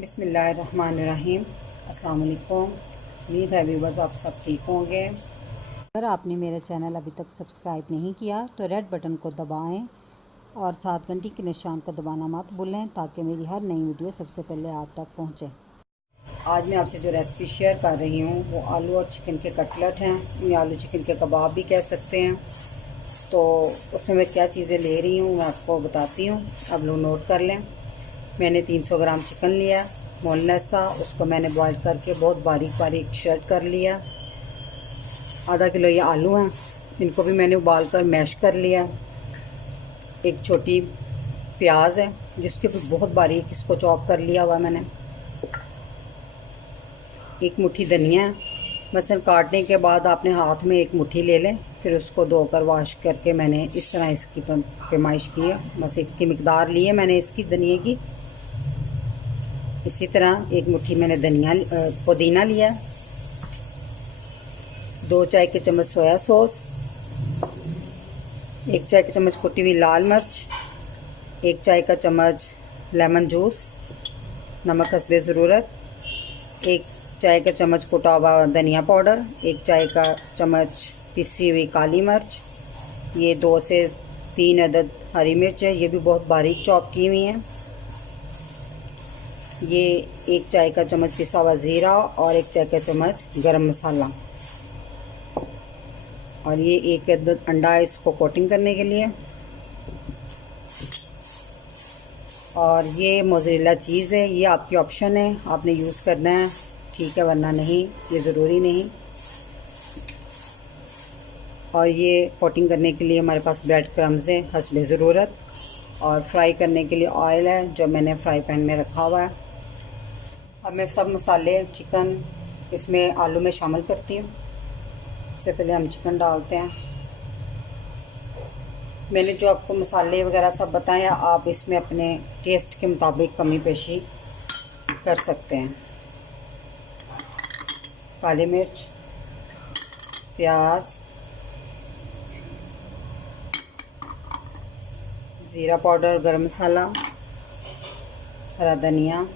बिस्मिल्लाहिर्रहमानिर्रहीम। अस्सलाम वालेकुम। उम्मीद है व्यूअर्स आप सब ठीक होंगे। अगर आपने मेरा चैनल अभी तक सब्सक्राइब नहीं किया तो रेड बटन को दबाएं और साथ घंटी के निशान को दबाना मत भूलें ताकि मेरी हर नई वीडियो सबसे पहले आप तक पहुंचे। आज मैं आपसे जो रेसिपी शेयर कर रही हूँ वो आलू और चिकन के कटलेट हैं, या आलू चिकन के कबाब भी कह सकते हैं। तो उसमें मैं क्या चीज़ें ले रही हूँ मैं आपको बताती हूँ, आप लोग नोट कर लें। मैंने 300 ग्राम चिकन लिया, बोनलेस था, उसको मैंने बॉईल करके बहुत बारीक बारीक शर्ट कर लिया। आधा किलो ये आलू हैं, इनको भी मैंने उबाल कर मैश कर लिया। एक छोटी प्याज है जिसके भी बहुत बारीक इसको चॉप कर लिया हुआ मैंने। एक मुट्ठी धनिया है, मसल काटने के बाद आपने हाथ में एक मुट्ठी ले लें, फिर उसको धोकर वॉश करके मैंने इस तरह इसकी पैमाइश की है। बस इसकी मिकदार ली है मैंने इसकी धनिया की। इसी तरह एक मुट्ठी मैंने पुदीना लिया, 2 चाय के चम्मच सोया सॉस, 1 चाय का चम्मच कुटी हुई लाल मिर्च, 1 चाय का चम्मच लेमन जूस, नमक हस्बे ज़रूरत, 1 चाय का चम्मच कुटा हुआ धनिया पाउडर, 1 चाय का चम्मच पिसी हुई काली मिर्च, ये 2 से 3 अदद हरी मिर्च है, ये भी बहुत बारीक चॉप की हुई है। ये 1 चाय का चम्मच पिसा हुआ ज़ीरा और 1 चाय का चम्मच गरम मसाला, और ये 1 अदद अंडा है इसको कोटिंग करने के लिए। और ये मोज़रेला चीज़ है, ये आपकी ऑप्शन है, आपने यूज़ करना है ठीक है, वरना नहीं, ये ज़रूरी नहीं। और ये कोटिंग करने के लिए हमारे पास ब्रेड क्रम्स है हस्बे ज़रूरत, और फ्राई करने के लिए ऑयल है जो मैंने फ्राई पैन में रखा हुआ है। अब मैं सब मसाले चिकन इसमें आलू में शामिल करती हूँ। सबसे पहले हम चिकन डालते हैं। मैंने जो आपको मसाले वगैरह सब बताए आप इसमें अपने टेस्ट के मुताबिक कमी पेशी कर सकते हैं। काली मिर्च, प्याज, ज़ीरा पाउडर, गरम मसाला, हरा धनिया,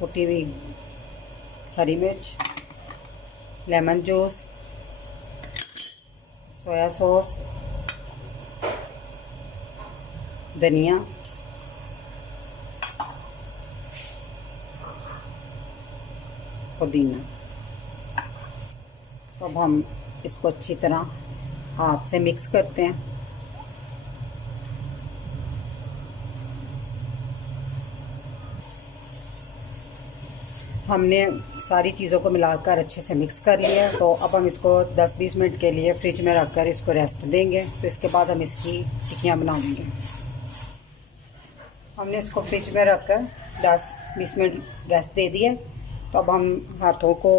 कुटी हुई हरी मिर्च, लेमन जूस, सोया सॉस, धनिया, पुदीना। तो अब हम इसको अच्छी तरह हाथ से मिक्स करते हैं। हमने सारी चीज़ों को मिलाकर अच्छे से मिक्स कर लिया। तो अब हम इसको 10-20 मिनट के लिए फ्रिज में रखकर इसको रेस्ट देंगे। तो इसके बाद हम इसकी टिक्कियाँ बना लेंगे। हमने इसको फ्रिज में रखकर 10-20 मिनट रेस्ट दे दिया। तो अब हम हाथों को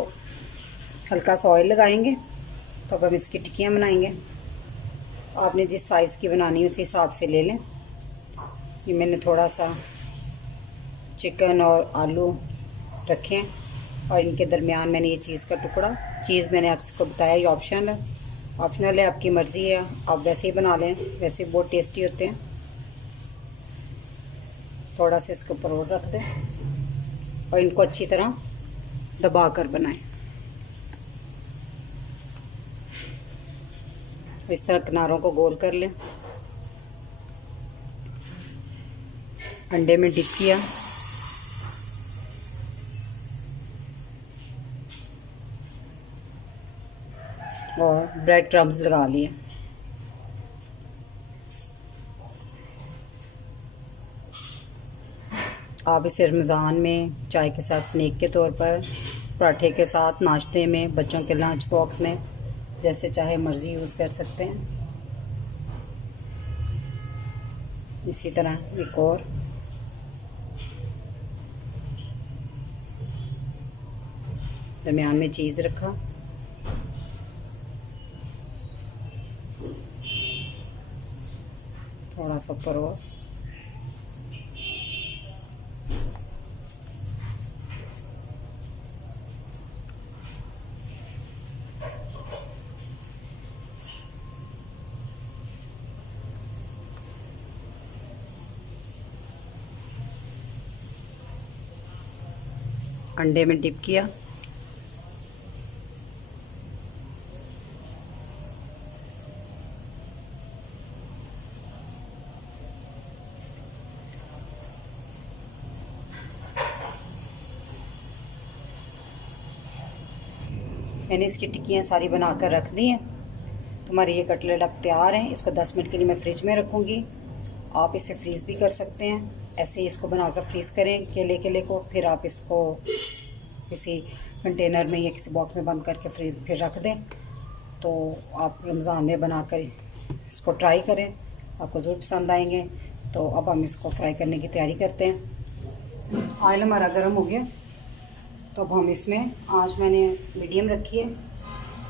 हल्का सा ऑयल लगाएंगे। तो अब हम इसकी टिक्कियाँ बनाएंगे। आपने जिस साइज़ की बनानी है उसी हिसाब से ले लें। ये मैंने थोड़ा सा चिकन और आलू रखें और इनके दरमियान मैंने ये चीज़ का टुकड़ा, चीज़ मैंने आपको बताया ये ऑप्शनल है, आपकी मर्ज़ी है, आप वैसे ही बना लें, वैसे बहुत टेस्टी होते हैं। थोड़ा सा इसके ऊपर और रख दें और इनको अच्छी तरह दबा कर बनाएं। इस तरह किनारों को गोल कर लें। अंडे में डिप किया, और ब्रेड क्रम्स लगा लिए। आप इसे रमज़ान में चाय के साथ स्नैक के तौर पर, पराठे के साथ, नाश्ते में, बच्चों के लंच बॉक्स में, जैसे चाहे मर्ज़ी यूज़ कर सकते हैं। इसी तरह एक और दरमियान में चीज़ रखा। थोड़ा सा ऊपर और, अंडे में डिप किया। मैंने इसकी टिक्कियाँ सारी बनाकर रख दी हैं। तुम्हारे ये कटलेट अब तैयार हैं। इसको 10 मिनट के लिए मैं फ्रिज में रखूँगी। आप इसे फ्रीज़ भी कर सकते हैं, ऐसे ही इसको बनाकर फ्रीज़ करें केले को। फिर आप इसको किसी कंटेनर में या किसी बॉक्स में बंद करके फिर रख दें। तो आप रमज़ान में बनाकर इसको ट्राई करें, आपको ज़रूर पसंद आएंगे। तो अब हम इसको फ्राई करने की तैयारी करते हैं। ऑयल हमारा गर्म हो गया, तो अब हम इसमें, आंच मैंने मीडियम रखी है,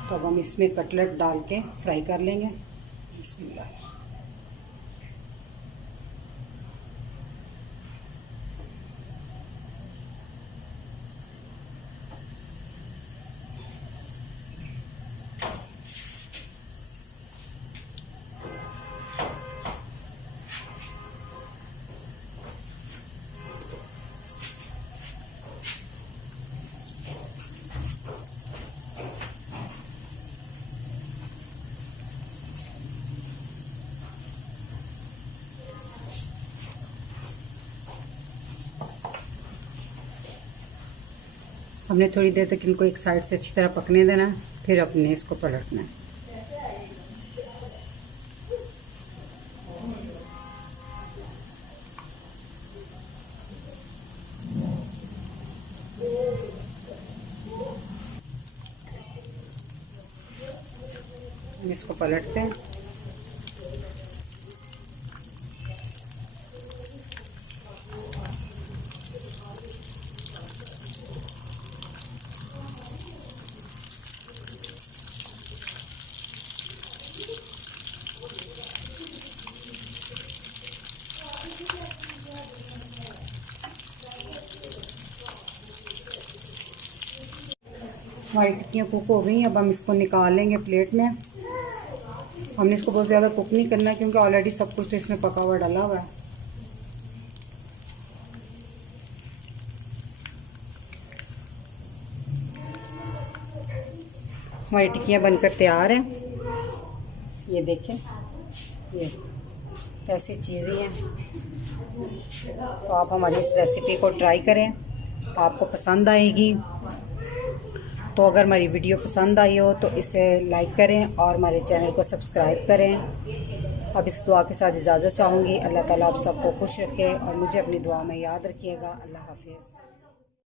तो अब हम इसमें कटलेट डाल के फ्राई कर लेंगे। बिस्मिल्लाह। हमने थोड़ी देर तक इनको एक साइड से अच्छी तरह पकने देना है, फिर अपने इसको पलटना है। इसको पलटते हैं। हमारी टिक्कियाँ कुक हो गई। अब हम इसको निकाल लेंगे प्लेट में। हमने इसको बहुत ज़्यादा कुक नहीं करना, क्योंकि ऑलरेडी सब कुछ तो इसमें पका हुआ डाला हुआ है। हमारी टिक्कियाँ बनकर तैयार हैं। ये देखें, ये कैसी चीज़ें हैं। तो आप हमारी इस रेसिपी को ट्राई करें, आपको पसंद आएगी। तो अगर हमारी वीडियो पसंद आई हो तो इसे लाइक करें और हमारे चैनल को सब्सक्राइब करें। अब इस दुआ के साथ इजाज़त चाहूँगी। अल्लाह ताला आप सबको खुश रखे और मुझे अपनी दुआ में याद रखिएगा। अल्लाह हाफिज़।